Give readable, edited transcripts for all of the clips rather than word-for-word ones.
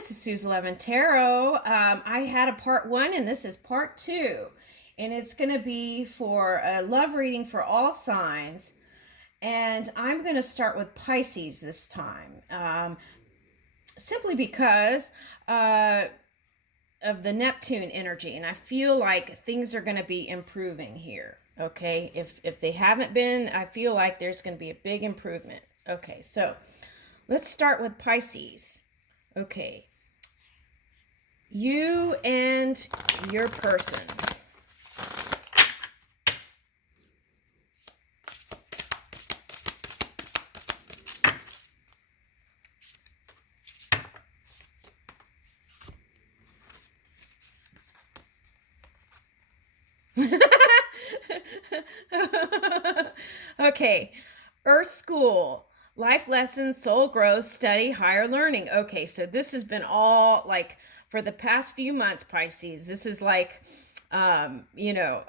this is Sue's 11 Tarot. I had a part one, and this is part two. And it's going to be for a love reading for all signs. And I'm going to start with Pisces this time, simply because of the Neptune energy. And I feel like things are going to be improving here. Okay, if they haven't been, I feel like there's going to be a big improvement. Okay, so let's start with Pisces. Okay, you and your person. Okay, Earth School, life lessons, soul growth, study, higher learning. Okay, so this has been all like for the past few months, Pisces. This is like, you know,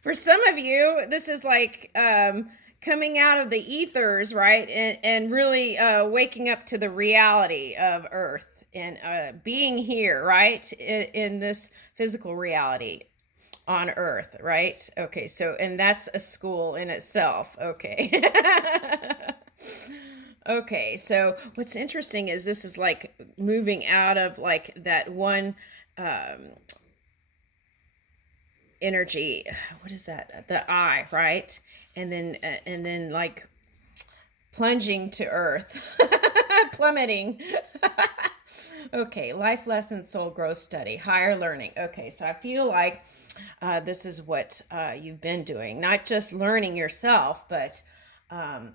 for some of you, this is like coming out of the ethers, right? And really waking up to the reality of Earth and being here, right? In this physical reality on Earth, right? Okay, so, and that's a school in itself. Okay. Okay, so what's interesting is this is like moving out of like that one um energy. What is that? The eye, right? And then like plunging to Earth. Plummeting. Okay, life lesson, soul growth, study, higher learning. Okay, so I feel like this is what you've been doing, not just learning yourself, um,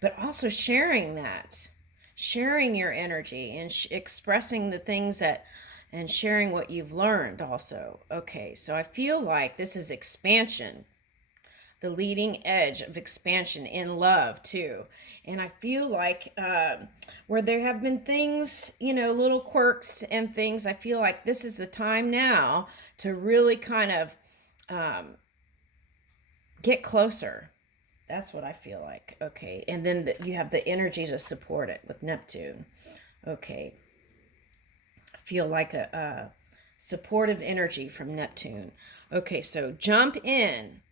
but also sharing that, sharing your energy and expressing the things that, and sharing what you've learned also. Okay, so I feel like this is expansion, the leading edge of expansion in love too. And I feel like where there have been things, you know, little quirks and things, I feel like this is the time now to really kind of get closer. That's what I feel like. Okay, and then you have the energy to support it with Neptune. Okay, I feel like a supportive energy from Neptune. Okay, so jump in.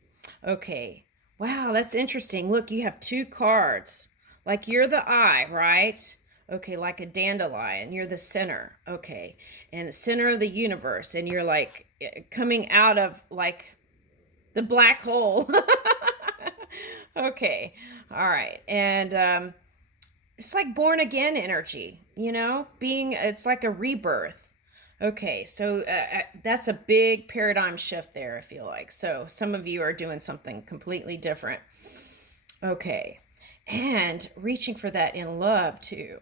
Okay. Wow, that's interesting. Look, you have two cards. Like you're the eye, right? Okay, like a dandelion. You're the center. Okay. And the center of the universe. And you're like coming out of like the black hole. Okay. All right. And it's like born again energy, you know, being, it's like a rebirth. Okay, so that's a big paradigm shift there, I feel like. So some of you are doing something completely different. Okay, and reaching for that in love too.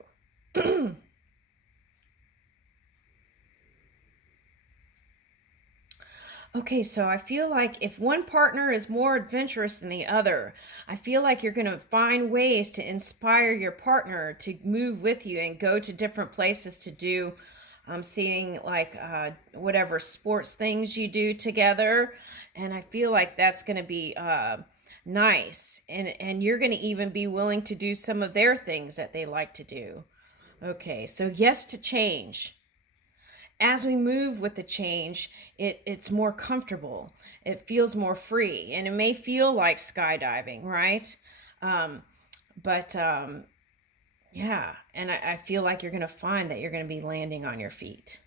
Okay, so I feel like if one partner is more adventurous than the other, I feel like you're going to find ways to inspire your partner to move with you and go to different places to do. I'm seeing like whatever sports things you do together, and I feel like that's going to be nice, and you're going to even be willing to do some of their things that they like to do. Okay, so yes to change. As we move with the change, it's more comfortable. It feels more free, and it may feel like skydiving, right? Um, but yeah, and I feel like you're going to find that you're going to be landing on your feet.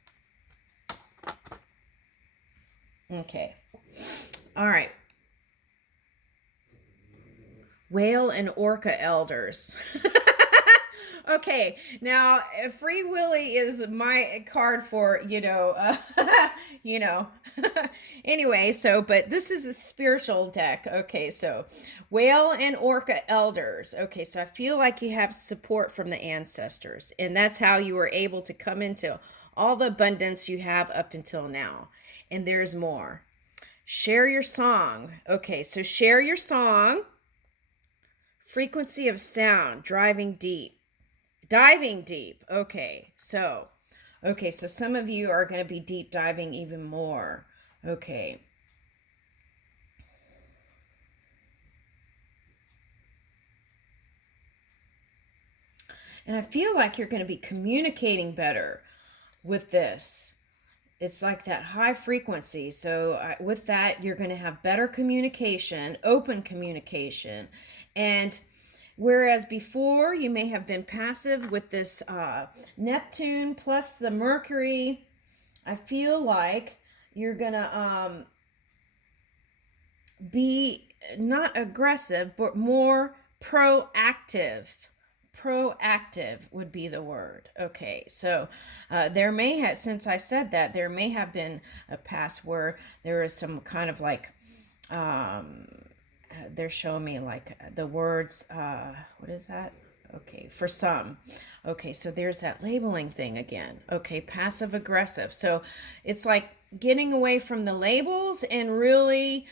Okay. All right. Whale and orca elders. Okay, now Free Willy is my card for, you know. Anyway, so, but this is a spiritual deck. Okay, so Whale and Orca Elders. Okay, so I feel like you have support from the ancestors, and that's how you were able to come into all the abundance you have up until now. And there's more. Share your song. Okay, so share your song. Frequency of sound, driving deep. Diving deep. Okay, so some of you are going to be deep diving even more. Okay. And I feel like you're going to be communicating better with this. It's like that high frequency. So with that, you're going to have better communication, open communication. And whereas before you may have been passive with this Neptune plus the Mercury, I feel like you're going to be not aggressive, but more proactive. Proactive would be the word. Okay, so there may have, since I said that, there may have been a past where there is some kind of like, they're showing me like the words, what is that? Okay, for some. Okay, so there's that labeling thing again. Okay, passive aggressive. So it's like getting away from the labels and really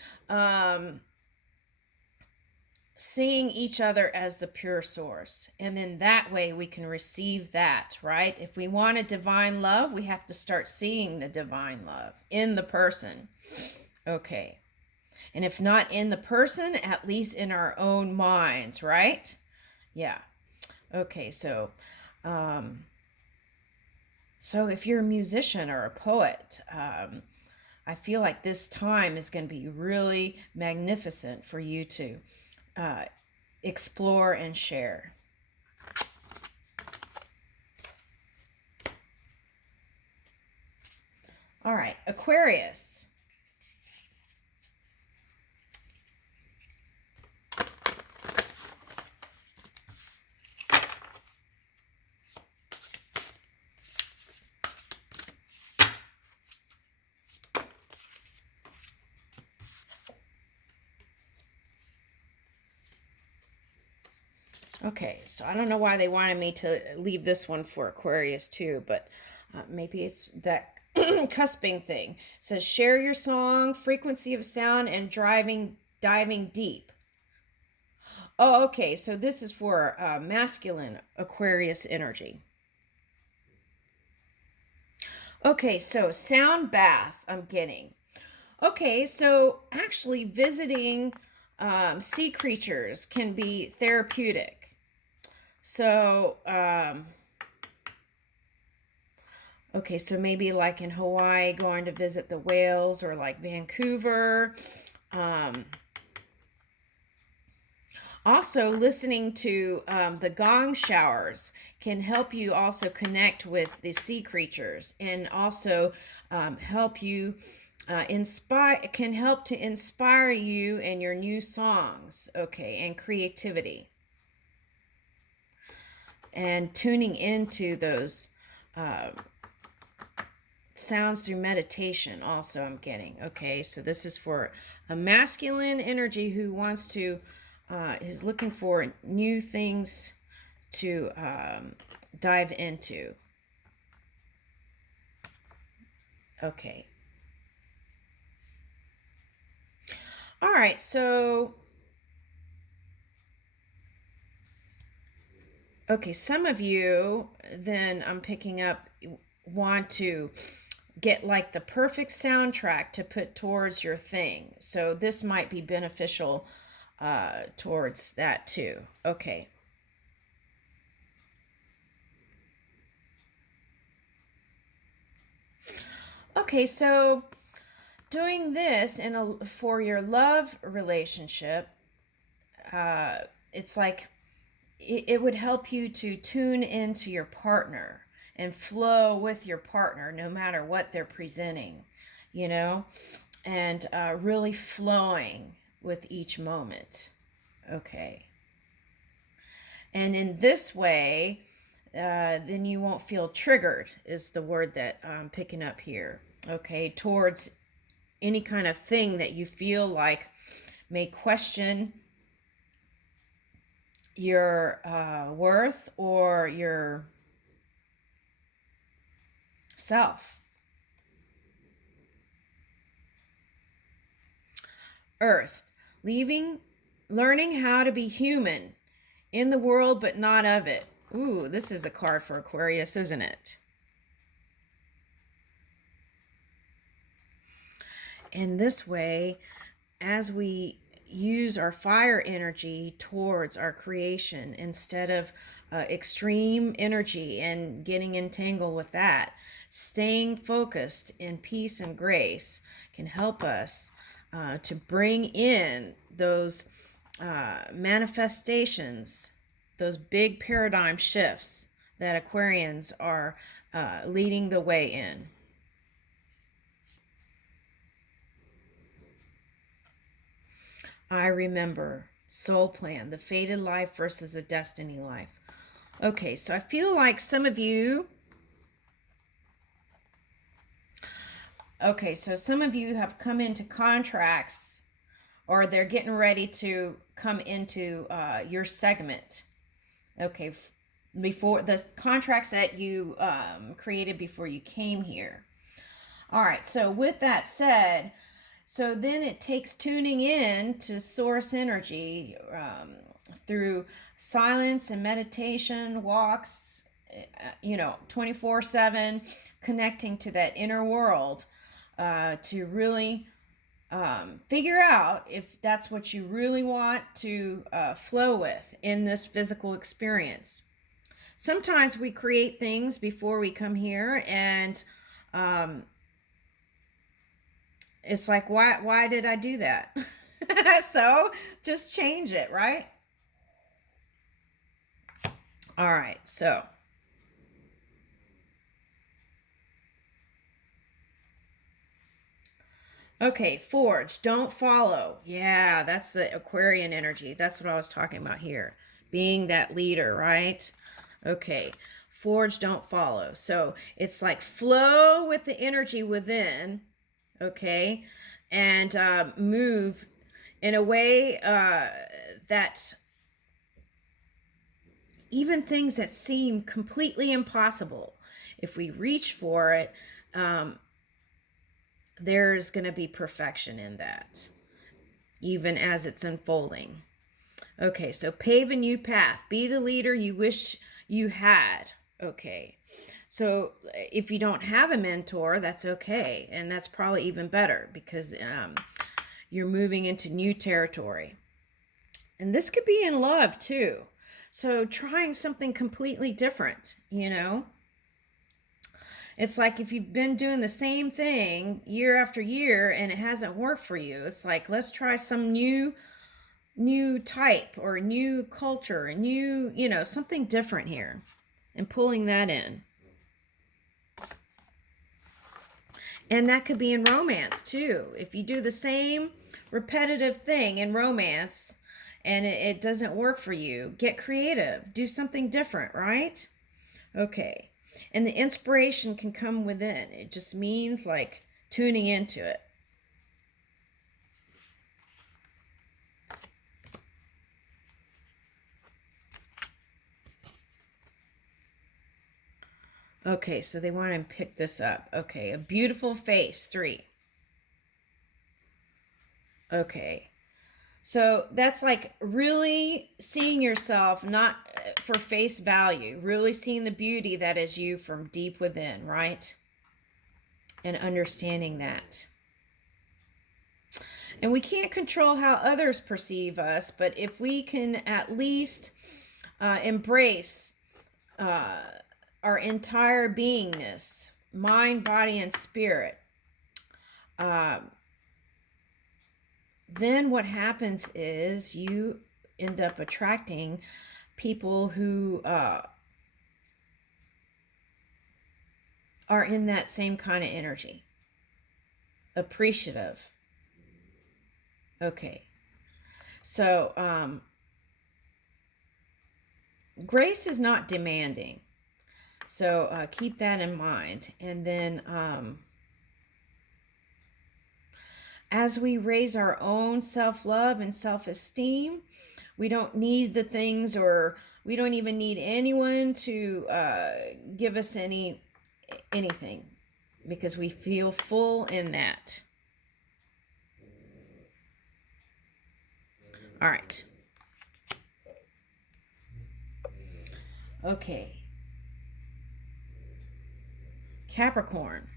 seeing each other as the pure source. And then that way we can receive that, right? If we want a divine love, we have to start seeing the divine love in the person. Okay. And if not in the person, at least in our own minds, right? Yeah. Okay, so if you're a musician or a poet, I feel like this time is going to be really magnificent for you to explore and share. All right, Aquarius. Okay, so I don't know why they wanted me to leave this one for Aquarius too, but maybe it's that cusping thing. It says share your song, frequency of sound, and diving deep. Oh, okay, so this is for masculine Aquarius energy. Okay, so sound bath I'm getting. Okay, so actually visiting sea creatures can be therapeutic. So, okay, so maybe like in Hawaii, going to visit the whales, or like Vancouver. Also, listening to the gong showers can help you also connect with the sea creatures, and also help you can help to inspire you and your new songs, okay, and creativity. And tuning into those sounds through meditation also I'm getting. Okay, so this is for a masculine energy who wants to is looking for new things to dive into. Okay. All right, so okay, some of you then I'm picking up want to get like the perfect soundtrack to put towards your thing. So this might be beneficial towards that too. Okay. Okay, so doing this for your love relationship, it's like it would help you to tune into your partner and flow with your partner no matter what they're presenting, and really flowing with each moment. Okay. And in this way, then you won't feel triggered, is the word that I'm picking up here. Okay, towards any kind of thing that you feel like may question your worth or your self. Earth, learning how to be human in the world but not of it. Ooh, this is a card for Aquarius, isn't it? In this way, as we use our fire energy towards our creation instead of extreme energy and getting entangled with that. Staying focused in peace and grace can help us to bring in those manifestations, those big paradigm shifts that Aquarians are leading the way in. I remember soul plan, the fated life versus a destiny life. Okay, so I feel like some of you, some of you have come into contracts, or they're getting ready to come into your segment. Okay, before the contracts that you created before you came here. All right, so with that said, so then it takes tuning in to source energy through silence and meditation, walks, 24/7, connecting to that inner world to really figure out if that's what you really want to flow with in this physical experience. Sometimes we create things before we come here, and it's like, why did I do that? So just change it, right? All right, so okay, forge, don't follow. Yeah, that's the Aquarian energy. That's what I was talking about here. Being that leader, right? Okay, forge, don't follow. So it's like flow with the energy within, okay, and move in a way that even things that seem completely impossible, if we reach for it, there's going to be perfection in that, even as it's unfolding. Okay, so pave a new path. Be the leader you wish you had. Okay, so if you don't have a mentor, that's okay. And that's probably even better because you're moving into new territory. And this could be in love too. So trying something completely different, It's like if you've been doing the same thing year after year and it hasn't worked for you, it's like, let's try some new type or new culture, a new, something different here, and pulling that in. And that could be in romance too. If you do the same repetitive thing in romance and it doesn't work for you, get creative, do something different, right? Okay. And the inspiration can come within. It just means like tuning into it. Okay, so they want to pick this up. Okay, a beautiful face, 3. Okay, so that's like really seeing yourself not for face value, really seeing the beauty that is you from deep within, right? And understanding that. And we can't control how others perceive us, but if we can at least embrace our entire beingness, mind, body, and spirit, then what happens is you end up attracting people who are in that same kind of energy, appreciative. Okay, so grace is not demanding, so keep that in mind. And then as we raise our own self-love and self-esteem, we don't need the things, or we don't even need anyone to give us anything, because we feel full in that. All right. Okay. Capricorn.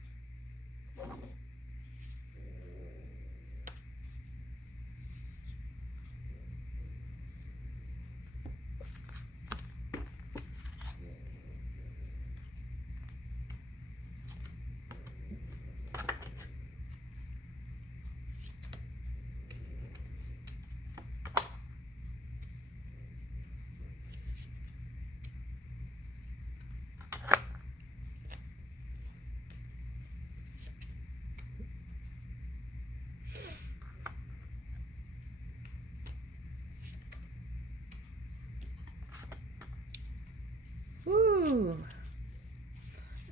Ooh.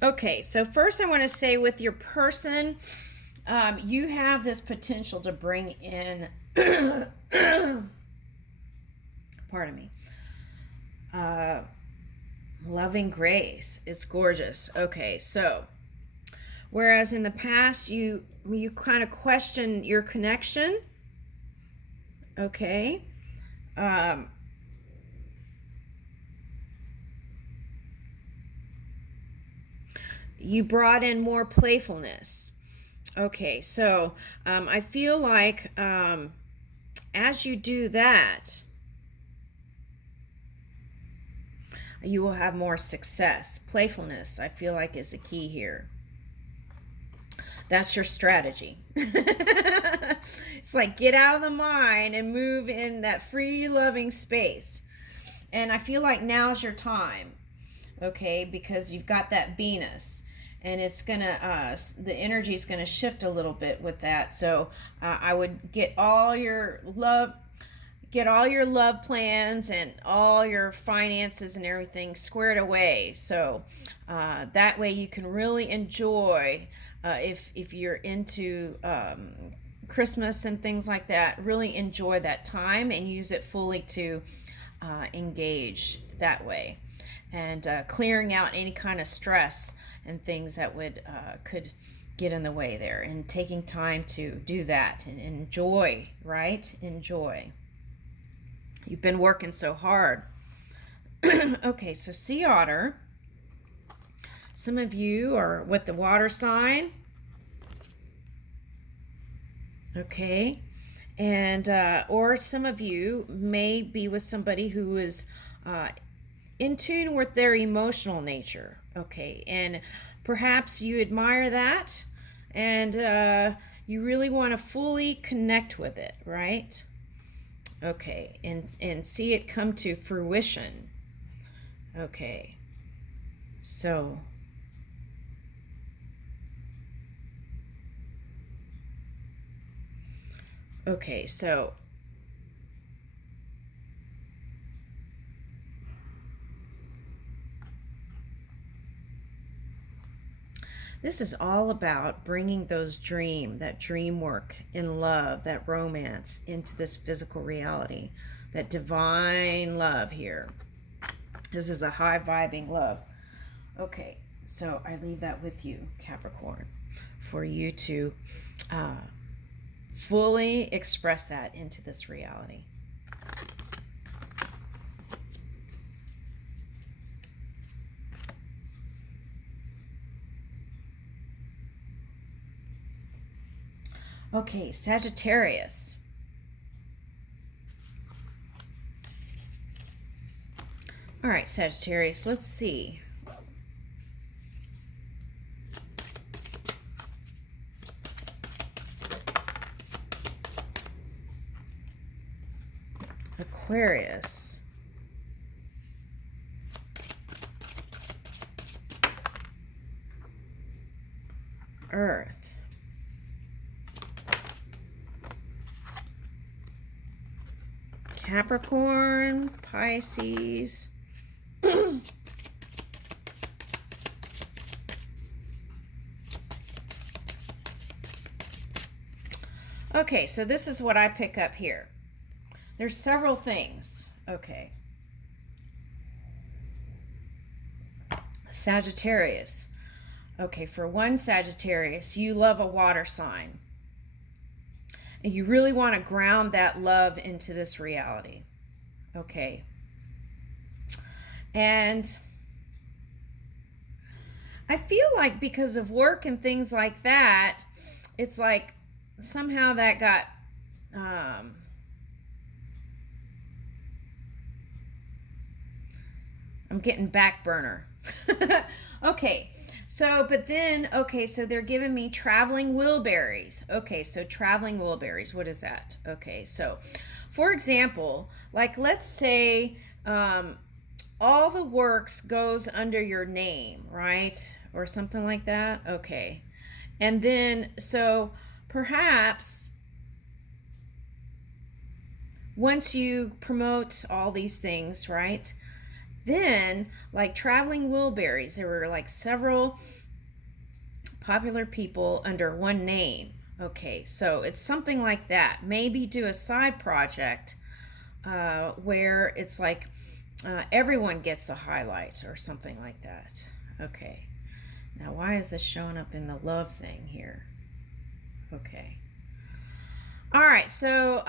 Okay, so first I want to say with your person, you have this potential to bring in, pardon me, loving grace. It's gorgeous. Okay, so whereas in the past you kind of question your connection, okay, you brought in more playfulness. Okay, so I feel like as you do that, you will have more success. Playfulness, I feel like, is the key here. That's your strategy. It's like get out of the mind and move in that free, loving space. And I feel like now's your time, okay, because you've got that Venus. And it's gonna the energy is gonna shift a little bit with that. So I would get all your love plans and all your finances and everything squared away. So that way you can really enjoy, if you're into Christmas and things like that, really enjoy that time and use it fully to engage that way, and clearing out any kind of stress and things that could get in the way there, and taking time to do that and enjoy, right? Enjoy. You've been working so hard. Okay, so Sea Otter. Some of you are with the water sign. Okay. And or some of you may be with somebody who is in tune with their emotional nature. Okay, and perhaps you admire that, and you really want to fully connect with it, right? Okay, and see it come to fruition. Okay, so this is all about bringing that dream work in love, that romance into this physical reality, that divine love here. This is a high vibing love. Okay, so I leave that with you, Capricorn, for you to fully express that into this reality. Okay, Sagittarius. All right, Sagittarius, let's see. Aquarius. Earth. Capricorn, Pisces. Okay, so this is what I pick up here. There's several things. Okay. Sagittarius. Okay, for one Sagittarius, you love a water sign. And you really want to ground that love into this reality. Okay. And I feel like because of work and things like that, it's like somehow that got I'm getting back burner. Okay. So, but then, okay, so they're giving me traveling Wilburys. Okay, so traveling Wilburys, what is that? Okay, so for example, like let's say all the works goes under your name, right? Or something like that. Okay. And then, so perhaps once you promote all these things, right? Then, like traveling Wilburys, there were like several popular people under one name. Okay, so it's something like that. Maybe do a side project where it's like everyone gets the highlight or something like that. Okay, now why is this showing up in the love thing here? Okay. All right, so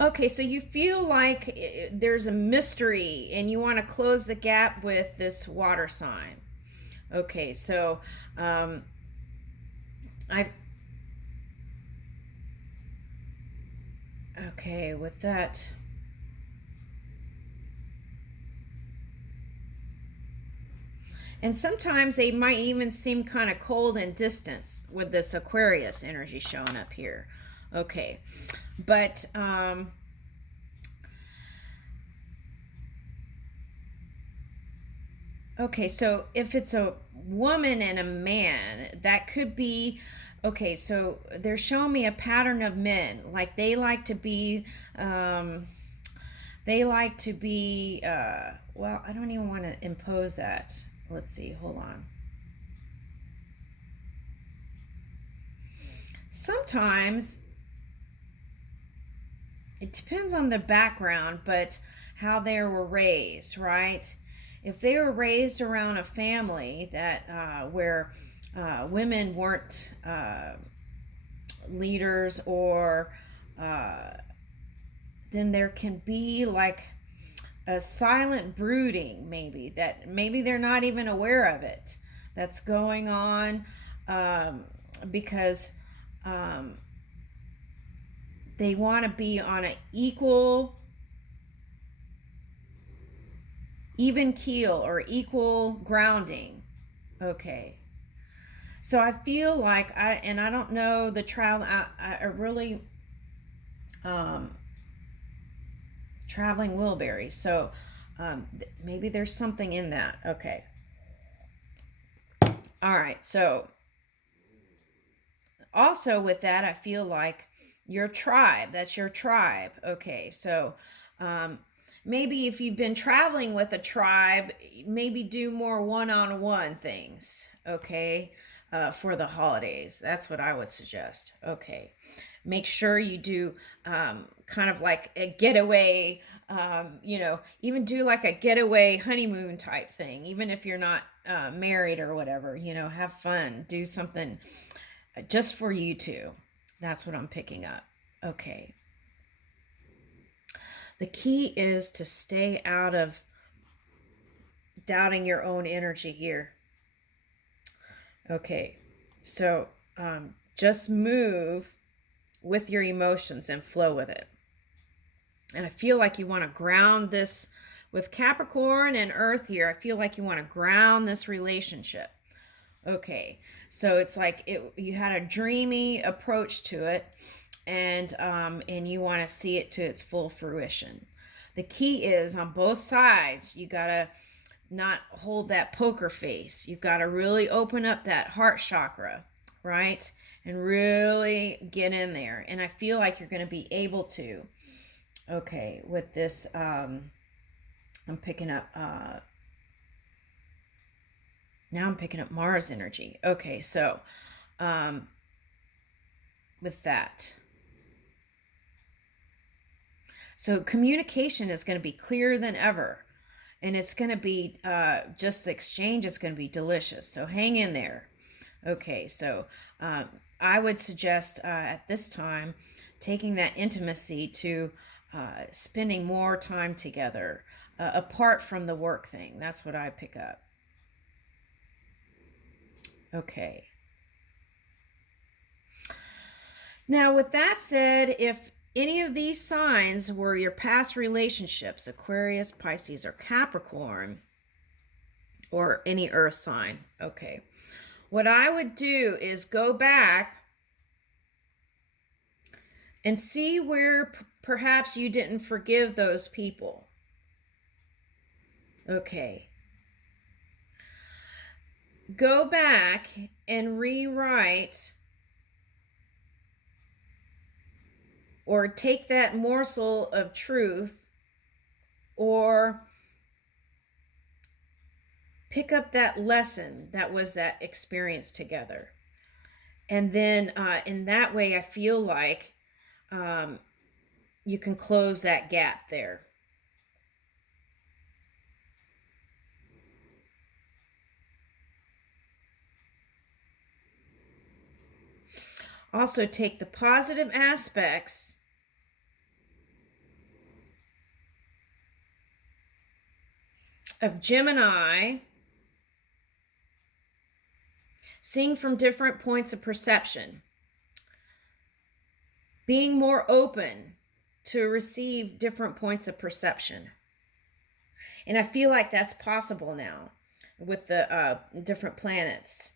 okay, so you feel like there's a mystery and you want to close the gap with this water sign. Okay, so I okay, with that. And sometimes they might even seem kind of cold and distant with this Aquarius energy showing up here. Okay, but okay, so if it's a woman and a man, that could be okay. So they're showing me a pattern of men, like they like to be. Well, I don't even want to impose that. Let's see. Hold on. Sometimes it depends on the background, but how they were raised, right? If they were raised around a family that where women weren't leaders, or then there can be like a silent brooding, maybe that maybe they're not even aware of it, that's going on, because um, they want to be on an even keel or equal grounding. Okay, so I feel like I don't know the travel. I really traveling Wilbury. So maybe there's something in that. Okay. All right. So also with that, I feel like your tribe. That's your tribe. Okay. So maybe if you've been traveling with a tribe, maybe do more one-on-one things. Okay. For the holidays. That's what I would suggest. Okay. Make sure you do kind of like a getaway, even do like a getaway honeymoon type thing, even if you're not married or whatever, have fun, do something just for you two. That's what I'm picking up. Okay. The key is to stay out of doubting your own energy here. Okay. So just move with your emotions and flow with it. And I feel like you want to ground this with Capricorn and Earth here. I feel like you want to ground this relationship. Okay, so it's like you had a dreamy approach to it, and you want to see it to its full fruition. The key is on both sides. You gotta not hold that poker face. You've got to really open up that heart chakra, right? And really get in there. And I feel like you're going to be able to. Okay, with this, I'm picking up, now I'm picking up Mars energy. Okay, so with that. So communication is going to be clearer than ever. And it's going to be, just the exchange is going to be delicious. So hang in there. Okay, so I would suggest at this time taking that intimacy to spending more time together apart from the work thing. That's what I pick up. Okay. Now, with that said, if any of these signs were your past relationships, Aquarius, Pisces, or Capricorn, or any earth sign, okay, what I would do is go back and see where perhaps you didn't forgive those people. Okay. Go back and rewrite or take that morsel of truth, or pick up that lesson that was that experience together. And then in that way, I feel like you can close that gap there. Also, take the positive aspects of Gemini, seeing from different points of perception, being more open to receive different points of perception. And I feel like that's possible now with the different planets.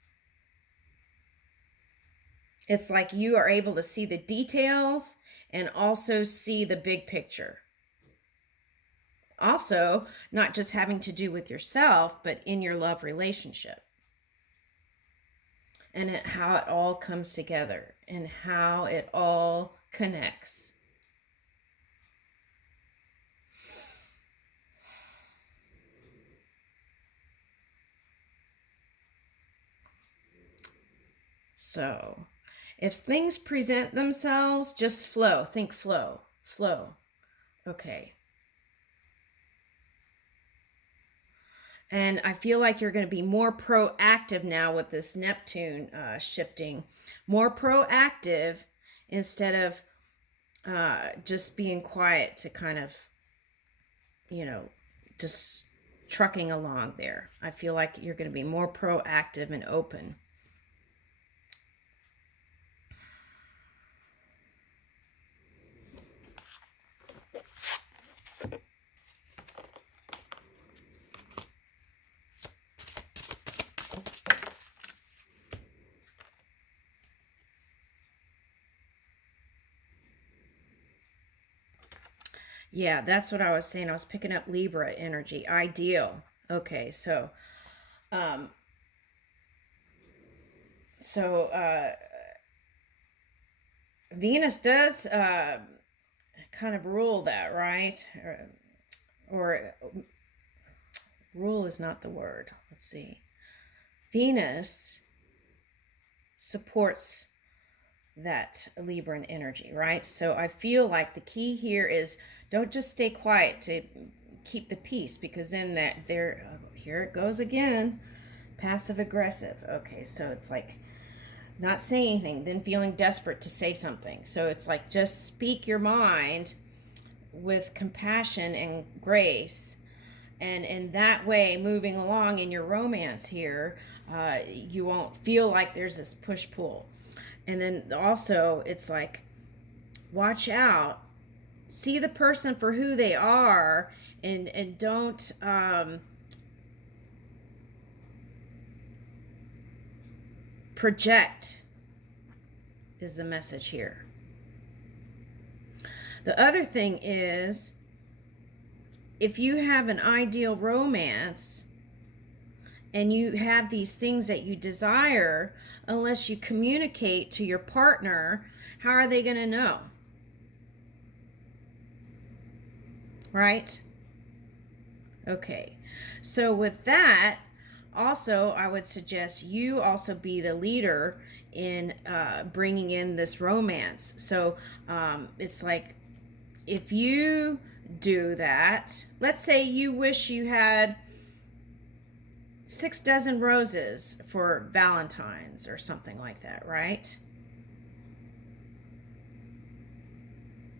It's like you are able to see the details and also see the big picture. Also, not just having to do with yourself, but in your love relationship. And how it all comes together and how it all connects. So, if things present themselves, just flow. Think flow. Flow. Okay. And I feel like you're going to be more proactive now with this Neptune shifting. More proactive instead of just being quiet to kind of, just trucking along there. I feel like you're going to be more proactive and open. Yeah, that's what I was saying. I was picking up Libra energy. Ideal. Okay, so Venus does kind of rule that, right? Or rule is not the word. Let's see. Venus supports that Libran energy, right? So I feel like the key here is don't just stay quiet to keep the peace, because in that here it goes again, passive aggressive. Okay, so it's like not saying anything, then feeling desperate to say something. So it's like just speak your mind with compassion and grace. And in that way, moving along in your romance here, you won't feel like there's this push-pull. And then also, it's like, watch out. See the person for who they are, and don't project, is the message here. The other thing is, if you have an ideal romance and you have these things that you desire, unless you communicate to your partner, how are they going to know? Right? Okay. So with that, also, I would suggest you also be the leader in bringing in this romance. So it's like, if you do that, let's say you wish you had 6 dozen roses for Valentine's or something like that, right?